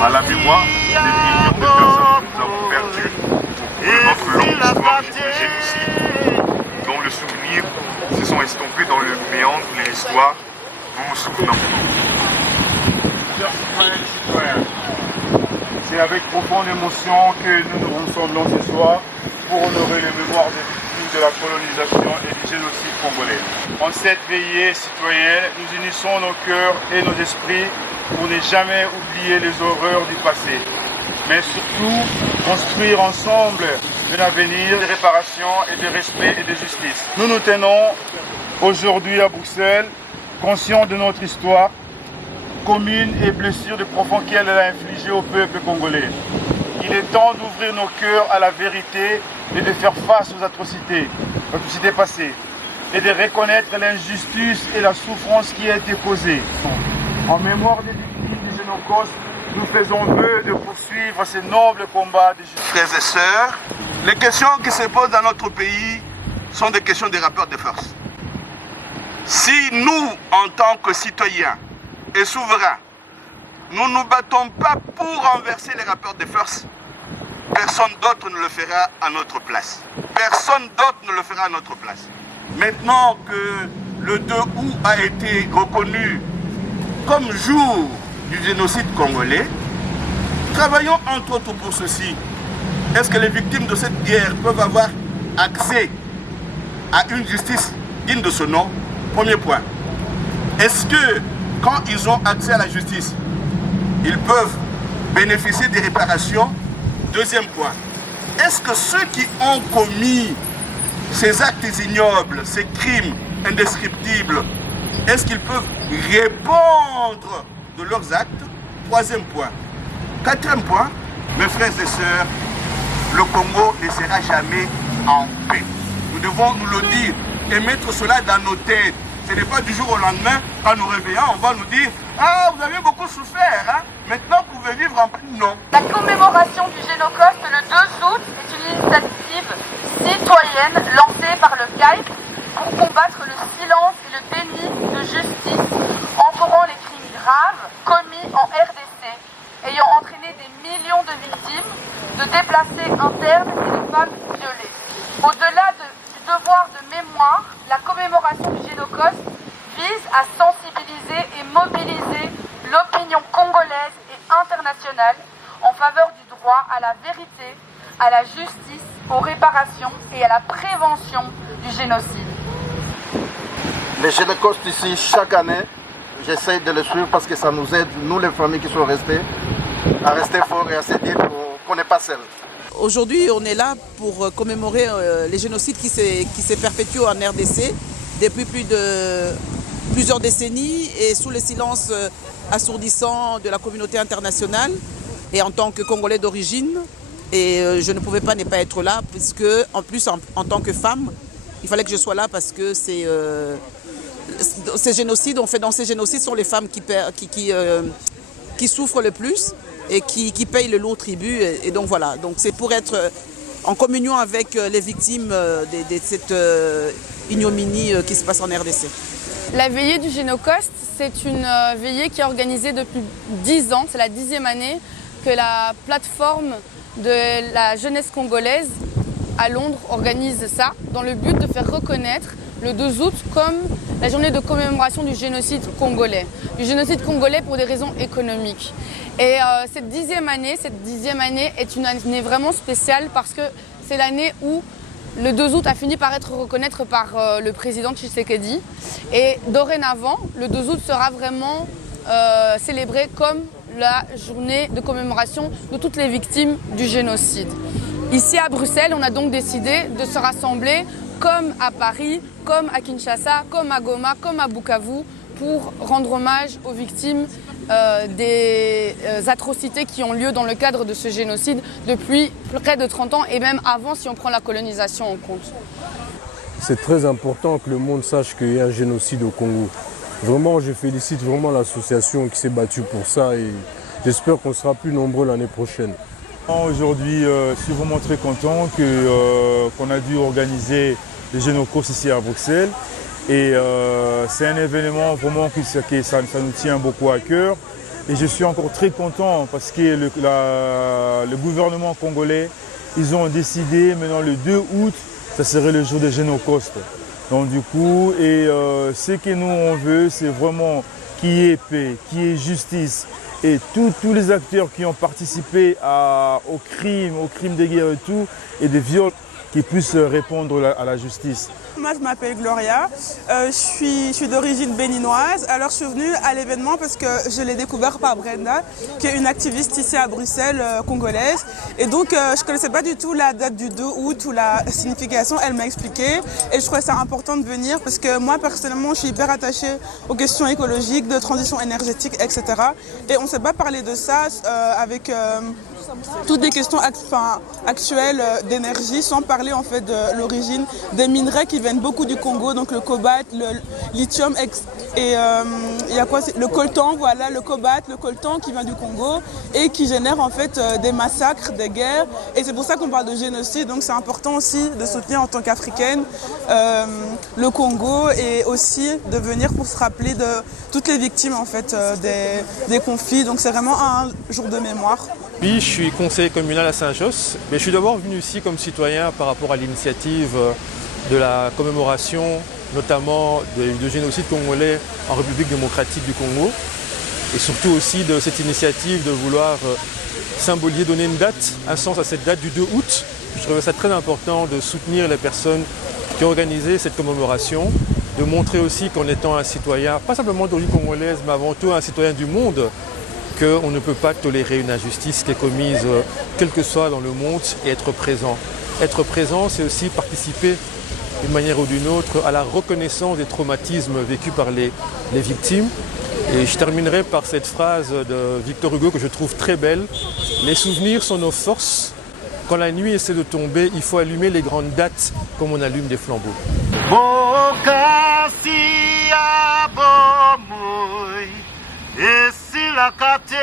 à la mémoire des millions de personnes que nous avons perdues au cours de notre longue histoire de génocide, dont le souvenir se sont estompés dans le méandre de l'histoire, nous nous souvenons. Chers citoyens et citoyens, c'est avec profonde émotion que nous nous rassemblons ce soir pour honorer les mémoires des victimes de la colonisation et du génocide congolais. En cette veillée citoyenne, nous unissons nos cœurs et nos esprits pour ne jamais oublier les horreurs du passé, mais surtout construire ensemble un avenir de réparation et de respect et de justice. Nous nous tenons aujourd'hui à Bruxelles, conscients de notre histoire commune et blessures de profond qu'elle a infligées au peuple congolais. Il est temps d'ouvrir nos cœurs à la vérité et de faire face aux atrocités passées et de reconnaître l'injustice et la souffrance qui a été causée. En mémoire des victimes du Génocide, nous faisons vœu de poursuivre ces nobles combats de justice. Frères et sœurs, les questions qui se posent dans notre pays sont des questions des rapports de force. Si nous, en tant que citoyens et souverains, nous ne nous battons pas pour renverser les rapports de force, personne d'autre ne le fera à notre place. Personne d'autre ne le fera à notre place. Maintenant que le 2 août a été reconnu comme jour du génocide congolais, travaillons entre autres pour ceci. Est-ce que les victimes de cette guerre peuvent avoir accès à une justice digne de ce nom? Premier point. Est-ce que quand ils ont accès à la justice, ils peuvent bénéficier des réparations? Deuxième point. Est-ce que ceux qui ont commis ces actes ignobles, ces crimes indescriptibles, est-ce qu'ils peuvent répondre de leurs actes? Troisième point. Quatrième point, mes frères et sœurs, le Congo ne sera jamais en paix. Nous devons nous le dire et mettre cela dans nos têtes. Ce n'est pas du jour au lendemain, quand nous réveillons, on va nous dire « Ah, vous avez beaucoup souffert, hein? Maintenant vous pouvez vivre en paix. » Non. La commémoration du Génocide le 2 août est une initiative citoyenne lancée par le GAIP pour combattre le silence et le déni de justice entourant les crimes graves commis en RDC, ayant entraîné des millions de victimes, de déplacés internes et de femmes violées. Au-delà du devoir de mémoire, la commémoration du Génocide vise à sensibiliser et mobiliser l'opinion congolaise et internationale en faveur du droit à la vérité, à la justice, aux réparations et à la prévention du génocide. Les Génocostes ici, chaque année, j'essaie de les suivre parce que ça nous aide, nous les familles qui sont restées, à rester forts et à se dire qu'on n'est pas seuls. Aujourd'hui, on est là pour commémorer les génocides qui se perpétuent en RDC depuis plusieurs décennies et sous le silence assourdissant de la communauté internationale. Et en tant que Congolais d'origine, je ne pouvais pas ne pas être là, puisque en plus en tant que femme, il fallait que je sois là parce que ces génocides, dans ces génocides sont les femmes qui souffrent le plus et qui payent le lourd tribut. Et donc voilà, donc c'est pour être en communion avec les victimes de cette ignominie qui se passe en RDC. La veillée du Génocide, c'est une veillée qui est organisée depuis 10 ans, c'est la 10e année que la plateforme de la jeunesse congolaise à Londres organise ça, dans le but de faire reconnaître le 2 août comme la journée de commémoration du génocide congolais. Du génocide congolais pour des raisons économiques. Et cette 10e année est une année vraiment spéciale parce que c'est l'année où le 2 août a fini par être reconnu par le président Tshisekedi. Et dorénavant, le 2 août sera vraiment célébré comme la journée de commémoration de toutes les victimes du génocide. Ici à Bruxelles, on a donc décidé de se rassembler comme à Paris, comme à Kinshasa, comme à Goma, comme à Bukavu, pour rendre hommage aux victimes des atrocités qui ont lieu dans le cadre de ce génocide depuis près de 30 ans et même avant si on prend la colonisation en compte. C'est très important que le monde sache qu'il y a un génocide au Congo. Vraiment, je félicite vraiment l'association qui s'est battue pour ça et j'espère qu'on sera plus nombreux l'année prochaine. Aujourd'hui, je suis vraiment très content qu'on a dû organiser les Génocostes ici à Bruxelles. Et c'est un événement vraiment ça nous tient beaucoup à cœur. Et je suis encore très content parce que le gouvernement congolais, ils ont décidé maintenant le 2 août, ça serait le jour de Génocoste. Donc du coup, ce que nous on veut, c'est vraiment qu'il y ait paix, qu'il y ait justice. Et tous les acteurs qui ont participé aux crimes de guerre et tout, et des viols, qui puissent répondre à la justice. Moi, je m'appelle Gloria, je suis d'origine béninoise. Alors, je suis venue à l'événement parce que je l'ai découvert par Brenda, qui est une activiste ici à Bruxelles, congolaise. Et donc, je ne connaissais pas du tout la date du 2 août ou la signification. Elle m'a expliqué et je trouvais ça important de venir parce que moi, personnellement, je suis hyper attachée aux questions écologiques, de transition énergétique, etc. Et on ne sait pas parler de ça avec toutes des questions actuelles d'énergie, sans parler en fait de l'origine des minerais qui viennent beaucoup du Congo, donc le cobalt, le lithium et il y a quoi, le coltan, voilà, le cobalt, le coltan qui vient du Congo et qui génère en fait des massacres, des guerres, et c'est pour ça qu'on parle de génocide. Donc c'est important aussi de soutenir en tant qu'Africaine le Congo et aussi de venir pour se rappeler de toutes les victimes en fait des conflits. Donc c'est vraiment un jour de mémoire. Oui, je suis conseiller communal à Saint-Josse, mais je suis d'abord venu ici comme citoyen par rapport à l'initiative de la commémoration, notamment du génocide congolais en République démocratique du Congo, et surtout aussi de cette initiative de vouloir symboliser, donner une date, un sens à cette date du 2 août. Je trouvais ça très important de soutenir les personnes qui ont organisé cette commémoration, de montrer aussi qu'en étant un citoyen, pas simplement d'origine congolaise, mais avant tout un citoyen du monde, qu'on ne peut pas tolérer une injustice qui est commise, quel que soit dans le monde, et être présent. Être présent, c'est aussi participer d'une manière ou d'une autre à la reconnaissance des traumatismes vécus par les victimes. Et je terminerai par cette phrase de Victor Hugo que je trouve très belle. Les souvenirs sont nos forces. Quand la nuit essaie de tomber, il faut allumer les grandes dates comme on allume des flambeaux. Esse lacate